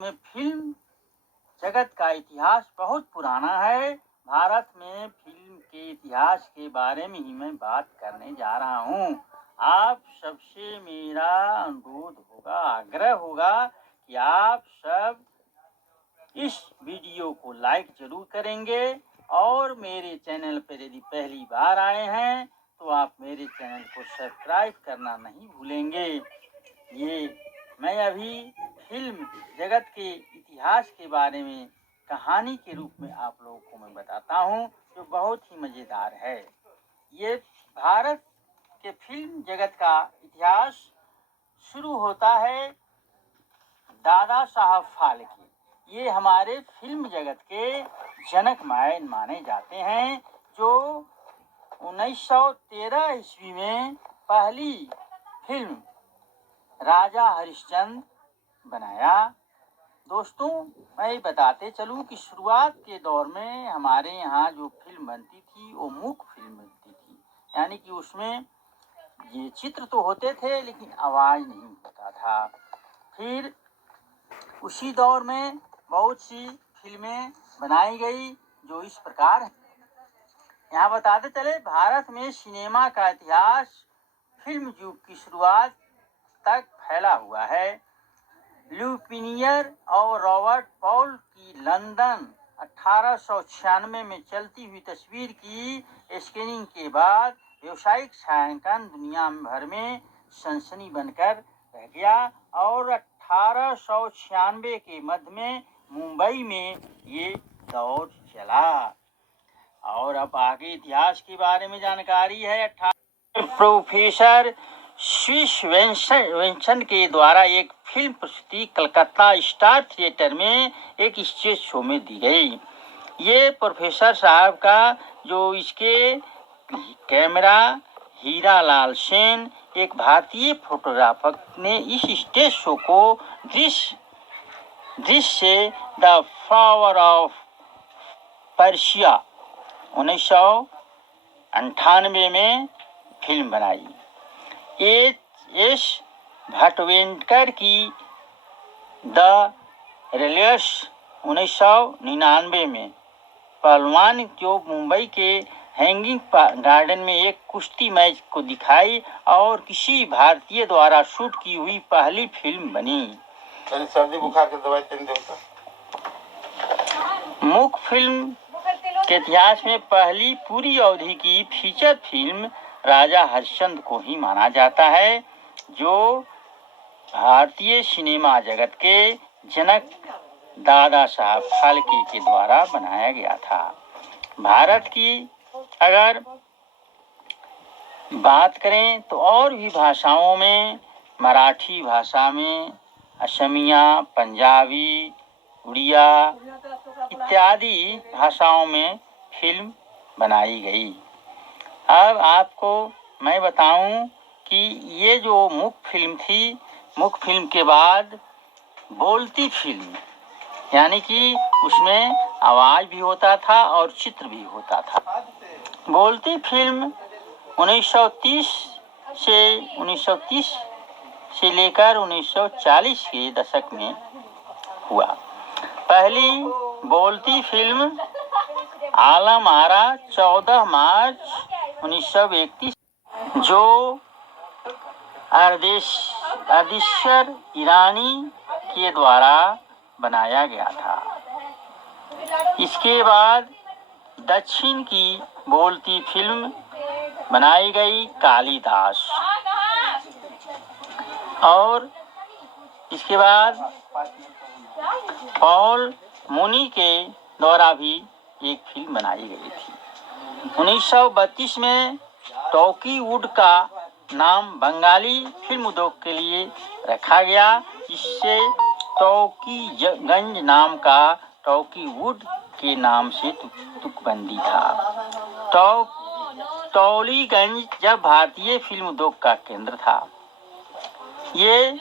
में फिल्म जगत का इतिहास बहुत पुराना है। भारत में फिल्म के इतिहास के बारे में ही मैं बात करने जा रहा हूँ। आप सबसे मेरा अनुरोध होगा, आग्रह होगा कि आप सब इस वीडियो को लाइक जरूर करेंगे और मेरे चैनल पर यदि पहली बार आए हैं तो आप मेरे चैनल को सब्सक्राइब करना नहीं भूलेंगे। ये मैं अभी फिल्म जगत के इतिहास के बारे में कहानी के रूप में आप लोगों को मैं बताता हूँ, जो बहुत ही मज़ेदार है। ये भारत के फिल्म जगत का इतिहास शुरू होता है दादा साहब फाल्के। ये हमारे फिल्म जगत के जनक माने जाते हैं, जो 1913 ईस्वी में पहली फिल्म राजा हरिश्चंद्र बनाया। दोस्तों, मैं बताते चलूं कि शुरुआत के दौर में हमारे यहाँ जो फिल्म बनती थी वो मूक फिल्म बनती थी, यानी कि उसमें ये चित्र तो होते थे लेकिन आवाज़ नहीं होता था। फिर उसी दौर में बहुत सी फिल्में बनाई गई जो इस प्रकार है। यहाँ बताते चले, भारत में सिनेमा का इतिहास फिल्म युग की शुरुआत तक फैला हुआ है। ल्यूपिनियर और रॉबर्ट पॉल की लंदन 1896 में चलती हुई तस्वीर की स्क्रीनिंग के बाद व्यावसायिक छायांकन दुनिया भर में सनसनी बनकर रह गया और 1896 के मध्य में मुंबई में ये दौर चला। और अब आगे इतिहास के बारे में जानकारी है। प्रोफेसर स्विस वेंसन के द्वारा एक फिल्म प्रस्तुति कलकत्ता स्टार थिएटर में एक स्टेज शो में दी गई। ये प्रोफेसर साहब का जो इसके कैमरा हीरालाल सेन, एक भारतीय फोटोग्राफर ने इस स्टेज शो को दृश्य द फ्लावर ऑफ पर्शिया 1998 में फिल्म बनाई। एस भटवेंकर की द रेलियर्स 1999 में पहलवान जो मुंबई के हैंगिंग गार्डन में एक कुश्ती मैच को दिखाई और किसी भारतीय द्वारा शूट की हुई पहली फिल्म बनी। सर्दी बुखार की दवाई मुख्य फिल्म के इतिहास में पहली पूरी अवधि की फीचर फिल्म राजा हरिश्चंद्र को ही माना जाता है, जो भारतीय सिनेमा जगत के जनक दादा साहब फाल्के के द्वारा बनाया गया था। भारत की अगर बात करें तो और भी भाषाओं में, मराठी भाषा में, असमिया, पंजाबी, उड़िया इत्यादि भाषाओं में फिल्म बनाई गई। अब आपको मैं बताऊं कि ये जो मुख्य फिल्म थी, मुख्य फिल्म के बाद बोलती फिल्म, यानी कि उसमें आवाज़ भी होता था और चित्र भी होता था। बोलती फिल्म 1930 से लेकर 1940 के दशक में हुआ। पहली बोलती फिल्म आलम आरा 14 मार्च 1931 जो अर्देशर ईरानी के द्वारा बनाया गया था। इसके बाद दक्षिण की बोलती फिल्म बनाई गई कालिदास, और इसके बाद पॉल मुनी के द्वारा भी एक फिल्म बनाई गई थी। 1932 में टॉकीवुड का नाम बंगाली फिल्म उद्योग के लिए रखा गया। इससे टॉकीगंज नाम का टॉकीवुड के नाम से तुकबंदी था। टॉलीगंज जब भारतीय फिल्म उद्योग का केंद्र था। ये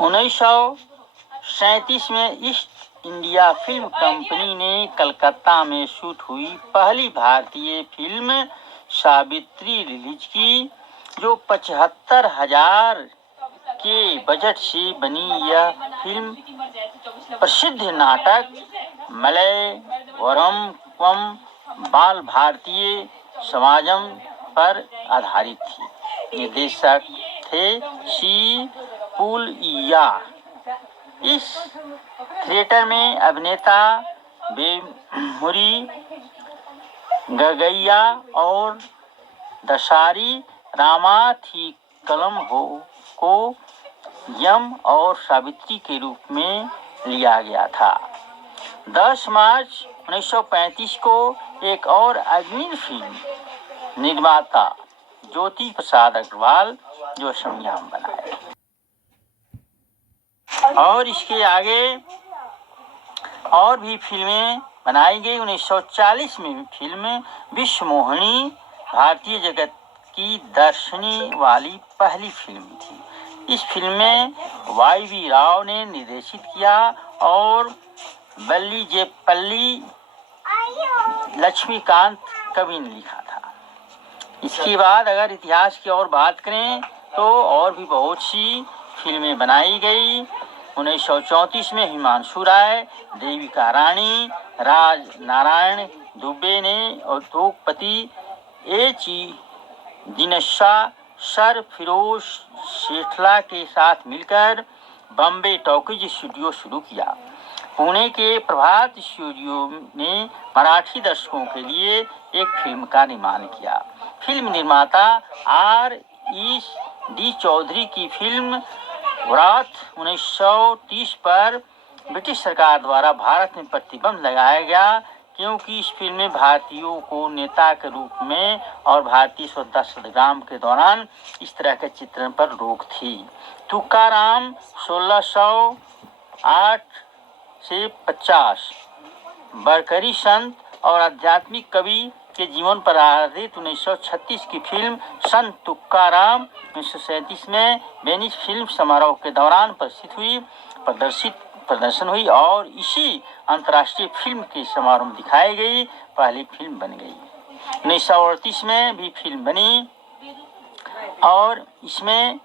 1937 में ईस्ट इंडिया फिल्म कंपनी ने कलकत्ता में शूट हुई पहली भारतीय फिल्म सावित्री रिलीज की, जो 75,000 के बजट से बनी यह फिल्म प्रसिद्ध नाटक मलयावरम बाल भारतीय समाजम पर आधारित थी। निर्देशक थे सी पुलैया। इस थिएटर में अभिनेता वेमुरी गगैया और दशहरी रामाथिकलम को यम और सावित्री के रूप में लिया गया था। 10 मार्च 1935 को एक और अग्नि फिल्म निर्माता ज्योति प्रसाद अग्रवाल जो संज्ञान बनाया और इसके आगे और भी फिल्में बनाई गई। 1940 में फिल्म विश्व मोहिनी भारतीय जगत की दर्शनी वाली पहली फिल्म थी। इस फिल्म में वाई.वी. राव ने निर्देशित किया और वल्लीजेपल्ली लक्ष्मीकांत कवि ने लिखा था। इसके बाद अगर इतिहास की और बात करें तो और भी बहुत सी फिल्में बनाई गई। 1934 में हिमांशु राय, देविका रानी, राज नारायण दुबे ने उद्योगपति एच.ई. दिनशा, सर फिरोज शेठला के साथ मिलकर बॉम्बे टॉकीज स्टूडियो शुरू किया। पुणे के प्रभात स्टूडियो ने मराठी दर्शकों के लिए एक फिल्म का निर्माण किया। फिल्म निर्माता R.E.D. चौधरी की फिल्म व्राथ 1930 पर ब्रिटिश सरकार द्वारा भारत में प्रतिबंध लगाया गया क्योंकि इस फिल्म में भारतीयों को नेता के रूप में और भारतीय स्वतंत्रता संग्राम के दौरान इस तरह के चित्रण पर रोक थी। तुकाराम 1608 से 50 बरकरी संत और आध्यात्मिक कवि के जीवन पर आधारित 1936 की फिल्म संत तुकाराम 1937 में वेनिस फिल्म समारोह के दौरान प्रदर्शन हुई और इसी अंतर्राष्ट्रीय फिल्म के समारोह में दिखाई गई पहली फिल्म बन गई। 1938 में भी फिल्म बनी और इसमें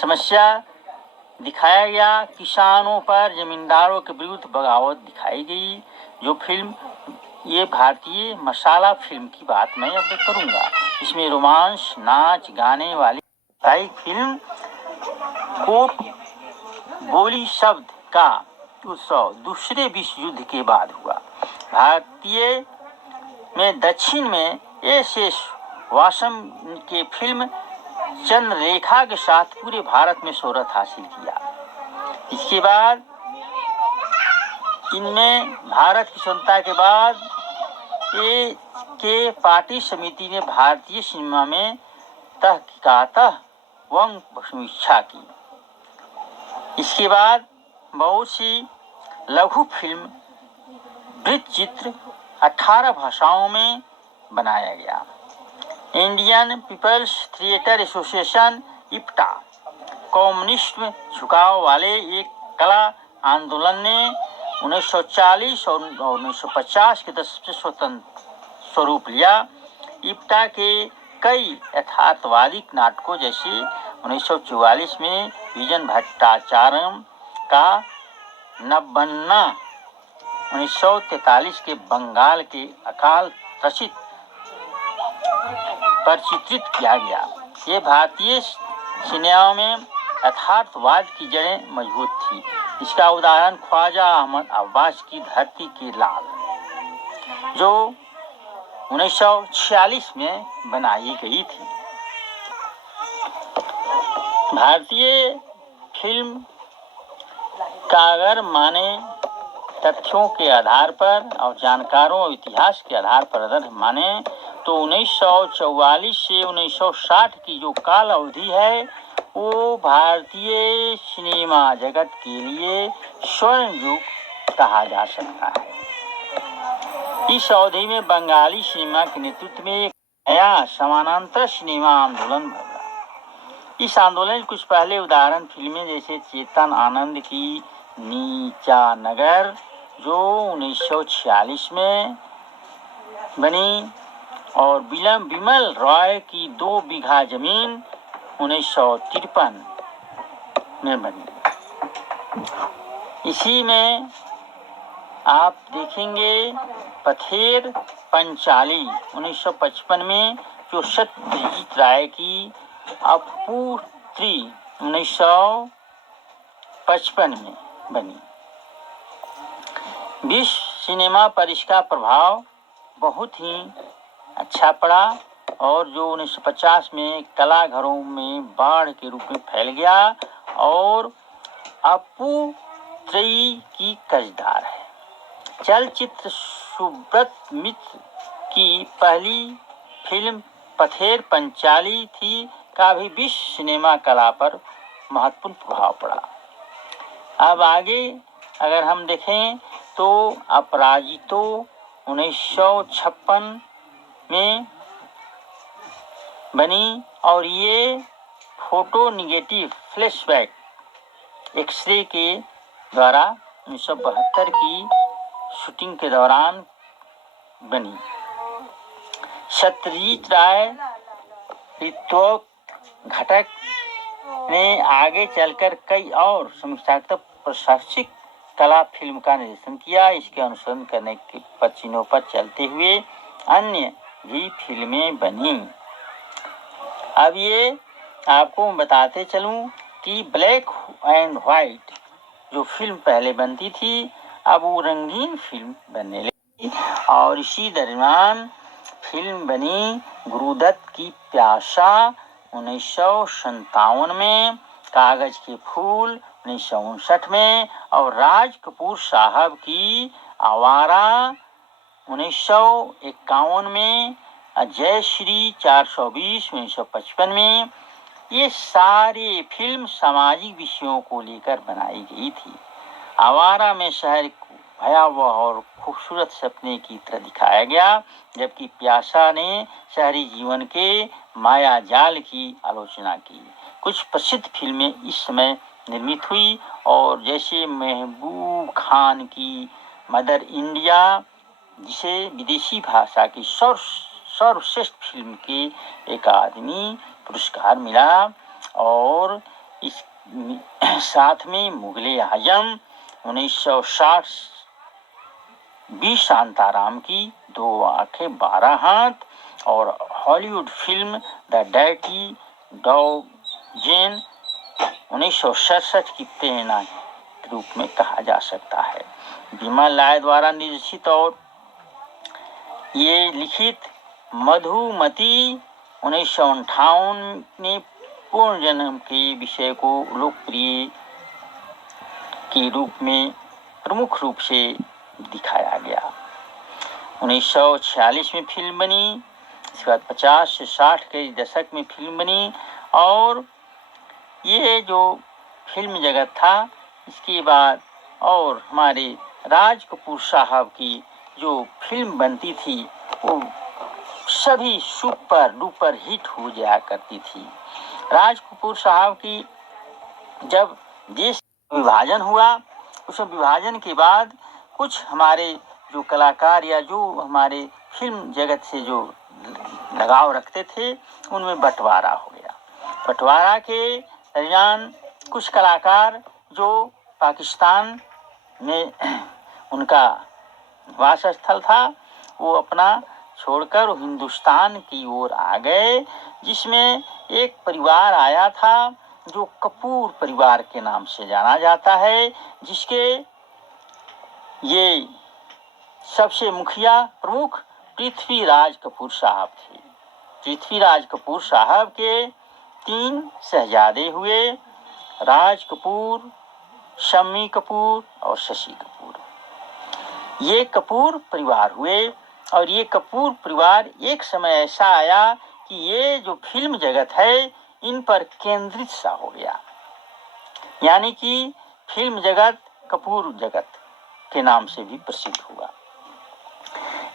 समस्या दिखाया गया, किसानों पर जमींदारों के विरुद्ध बगावत दिखाई गई। जो फिल्म ये भारतीय मसाला फिल्म की बात मैं अब करूंगा। इसमें रोमांस, नाच गाने वाली फिल्म कोट बोली शब्द का उत्सव दूसरे विश्व युद्ध के बाद हुआ। भारतीय में दक्षिण में एस.एस. वासम के फिल्म चंद्ररेखा के साथ पूरे भारत में शोहरत हासिल किया। इसके बाद इनमें भारत की स्वतंत्रता के बाद के पार्टी समिति ने भारतीय सिनेमा में तहकीकात व समीक्षा की। इसके बाद बहुत सी लघु फिल्म वृत्तचित्र 18 भाषाओं में बनाया गया। Indian People's Theatre Association IPTA communist झुकाव वाले एक कला आंदोलन ने 1940 और 1950 के दशक से स्वतंत्र स्वरूप लिया। इप्टा के कई यथार्थवादी नाटकों जैसे 1944 में विजन भट्टाचार्य का नब्बन्ना, 1943 के बंगाल के अकाल त्रसित पर चित्रित किया गया। ये भारतीय सिनेमा में यथार्थवाद की जड़ें मजबूत थी। इसका उदाहरण ख्वाजा अहमद अब्बास की धरती के लाल जो 1946 में बनाई गई थी। भारतीय फिल्म का अगर माने तथ्यों के आधार पर और जानकारों और इतिहास के आधार पर अगर माने तो 1944 से 1960 की जो काल अवधि है वो भारतीय सिनेमा जगत के लिए स्वर्ण युग कहा जा सकता है। इस अवधि में बंगाली सिनेमा के नेतृत्व में एक नया समानांतर सिनेमा आंदोलन बढ़ा। इस आंदोलन के कुछ पहले उदाहरण फिल्में जैसे चेतन आनंद की नीचा नगर जो 1946 में बनी और विमल रॉय की 2 बीघा जमीन 1953 में बनी। इसी में आप देखेंगे पथेर पंचाली 1955 में, जो सत्यजीत राय की अपूत्री 1955 में बनी। विश्व सिनेमा पर इसका प्रभाव बहुत ही अच्छा पड़ा और जो 1950 में कला घरों में बाढ़ के रूप में फैल गया और अपू त्रयी की कर्जदार है। चलचित्र सुब्रत मित्र की पहली फिल्म पथेर पंचाली थी का भी विश्व सिनेमा कला पर महत्वपूर्ण प्रभाव पड़ा। अब आगे अगर हम देखें तो अपराजितो 1956 में बनी और ये फोटो निगेटिव फ्लैशबैक एक्सरे के द्वारा 1972 की शूटिंग के दौरान बनी। सत्यजीत राय ऋत्विक घटक ने आगे चलकर कई और समीक्षात्मक प्रशासनिक कला फिल्म का निर्देशन किया। इसके अनुसरण करने के पचिनों पर चलते हुए अन्य भी फिल्में बनी। अब ये आपको बताते चलूं कि ब्लैक एंड व्हाइट जो फिल्म पहले बनती थी अब वो रंगीन फिल्म बनने लगी और इसी दरमियान फिल्म बनी गुरुदत्त की प्यासा 1957 में, कागज के फूल 1959 में और राज कपूर साहब की आवारा 1951 में, जय श्री 420 1955 में। ये सारे फिल्म सामाजिक विषयों को लेकर बनाई गई थी। आवारा में शहर को भयावह और खूबसूरत सपने की तरह दिखाया गया, जबकि प्यासा ने शहरी जीवन के माया जाल की आलोचना की। कुछ प्रसिद्ध फिल्में इस समय निर्मित हुई और जैसे महबूब खान की मदर इंडिया, जिसे विदेशी भाषा की सर्वश्रेष्ठ फिल्म के अकादमी पुरस्कार मिला और इस साथ में मुगले आजम 1960 बी शांताराम की 2 आंखें 12 हाथ और हॉलीवुड फिल्म द डर्टी डॉजेन 1967 की प्रेरणा के रूप में कहा जा सकता है। विमल राय द्वारा निर्देशित और ये लिखित मधुमती 1958 ने पूर्ण जन्म के विषय को लोकप्रिय के रूप में प्रमुख रूप से दिखाया गया। 1946 में फिल्म बनी। इसके बाद 50 से 60 के दशक में फिल्म बनी और ये जो फिल्म जगत था इसके बाद और हमारे राज कपूर साहब की जो फिल्म बनती थी वो सभी सुपर डुपर हिट हो जाया करती थी। राज कपूर साहब की जब देश विभाजन हुआ, उस विभाजन के बाद कुछ हमारे जो कलाकार या जो हमारे फिल्म जगत से जो लगाव रखते थे उनमें बंटवारा हो गया। बंटवारा के दरमियान कुछ कलाकार जो पाकिस्तान में उनका वास स्थल था वो अपना छोड़कर हिंदुस्तान की ओर आ गए, जिसमें एक परिवार आया था जो कपूर परिवार के नाम से जाना जाता है, जिसके ये सबसे मुखिया प्रमुख पृथ्वीराज कपूर साहब थे। पृथ्वीराज कपूर साहब के 3 शहजादे हुए, राज कपूर, शम्मी कपूर और शशि कपूर। ये कपूर परिवार हुए और ये कपूर परिवार एक समय ऐसा आया कि ये जो फिल्म जगत है इन पर केंद्रित सा हो गया, यानी कि फिल्म जगत कपूर जगत के नाम से भी प्रसिद्ध हुआ।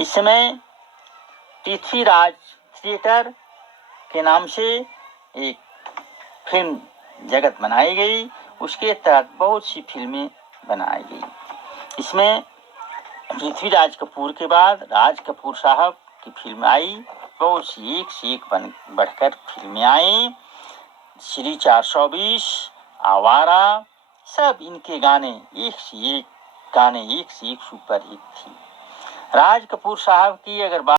इस समय पृथ्वीराज थिएटर के नाम से एक फिल्म जगत बनाई गई, उसके तहत बहुत सी फिल्में बनाई गई। इसमें पृथ्वीराज कपूर के बाद राज कपूर साहब की फिल्म आई, बहुत सी एक से एक बढ़कर फिल्में आई। श्री 420, आवारा, सब इनके गाने एक से एक सुपरहिट थी। राज कपूर साहब की अगर बात